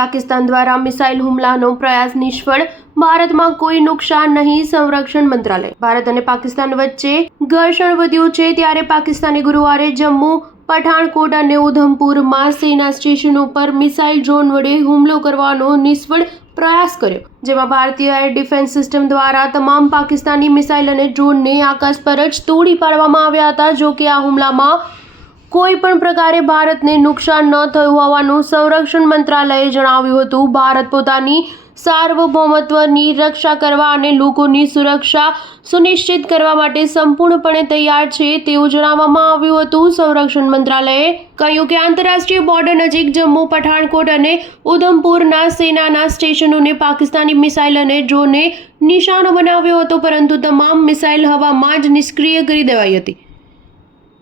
પાકિસ્તાન દ્વારા મિસાઇલ હુમલાનો પ્રયાસ નિષ્ફળ, ભારતમાં કોઈ નુકસાન નહીં, સંરક્ષણ મંત્રાલય. ભારત અને પાકિસ્તાન વચ્ચે ઘર્ષણ વધ્યું છે ત્યારે પાકિસ્તાને ગુરુવારે જમ્મુ, પઠાણકોટ અને ઉધમપુરમાં સેના સ્ટેશન ઉપર મિસાઇલ ડ્રોન વડે હુમલો કરવાનો નિષ્ફળ પ્રયાસ કર્યો, જેમાં ભારતીય એર ડિફેન્સ સિસ્ટમ દ્વારા તમામ પાકિસ્તાની મિસાઇલ અને ડ્રોનને આકાશ પર જ તોડી પાડવામાં આવ્યા હતા. જો કે આ હુમલામાં કોઈ પણ પ્રકારે ભારતને નુકસાન ન થયું હોવાનું સંરક્ષણ મંત્રાલયે જણાવ્યું હતું. ભારત પોતાની સાર્વભૌમત્વની રક્ષા કરવા અને લોકોની સુરક્ષા સુનિશ્ચિત કરવા માટે સંપૂર્ણપણે તૈયાર છે તેવું જણાવવામાં આવ્યું હતું. સંરક્ષણ મંત્રાલયે કહ્યું કે આંતરરાષ્ટ્રીય બોર્ડર નજીક જમ્મુ, પઠાણકોટ અને ઉધમપુરના સેનાના સ્ટેશનોને પાકિસ્તાની મિસાઇલ અને ડ્રોને નિશાનો બનાવ્યો હતો, પરંતુ તમામ મિસાઇલ હવામાં જ નિષ્ક્રિય કરી દેવાઈ હતી,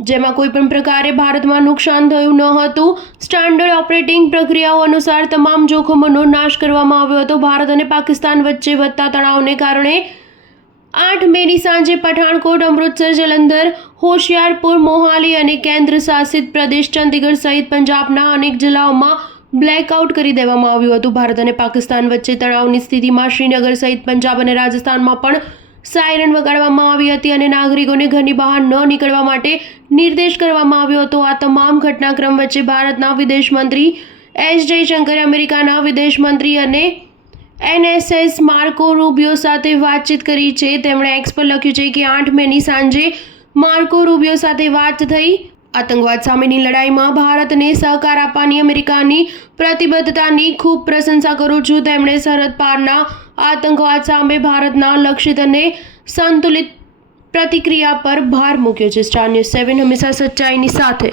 જેમાં કોઈ પણ પ્રકારે ભારતમાં નુકસાન થયું ન હતું. સ્ટાન્ડર્ડ ઓપરેટિંગ પ્રક્રિયાઓ અનુસાર તમામ જોખમોનો નાશ કરવામાં આવ્યો હતો. ભારત અને પાકિસ્તાન વચ્ચે વધતા તણાવને કારણે 8 મેની સાંજે પઠાણકોટ, અમૃતસર, જલંધર, હોશિયારપુર, મોહાલી અને કેન્દ્ર શાસિત પ્રદેશ ચંદીગઢ સહિત પંજાબના અનેક જિલ્લાઓમાં બ્લેકઆઉટ કરી દેવામાં આવ્યું હતું. ભારત અને પાકિસ્તાન વચ્ચે તણાવની સ્થિતિમાં શ્રીનગર સહિત પંજાબ અને રાજસ્થાનમાં પણ સાયરન વગાડવામાં આવી હતી અને નાગરિકોને ઘરની બહાર ન નીકળવા માટે નિર્દેશ કરવામાં આવ્યો હતો. આ તમામ ઘટનાક્રમ વચ્ચે ભારતના વિદેશ મંત્રી એસ જયશંકરે અમેરિકાના વિદેશ મંત્રી અને NSS માર્કો રૂબિયો સાથે વાતચીત કરી છે. તેમણે એક્સ પર લખ્યું છે કે 8 મેની સાંજે માર્કો રૂબિયો સાથે વાત થઈ. આતંકવાદ સામેની લડાઈમાં ભારતને સહકાર આપવાની અમેરિકાની પ્રતિબદ્ધતાની ખૂબ પ્રશંસા કરું છું. તેમણે સરહદ પારના આતંકવાદ સામે ભારતના લક્ષિત અને સંતુલિત પ્રતિક્રિયા પર ભાર મૂક્યો છે. સ્ટાર ન્યૂઝ 7 હંમેશા સચ્ચાઈની સાથે.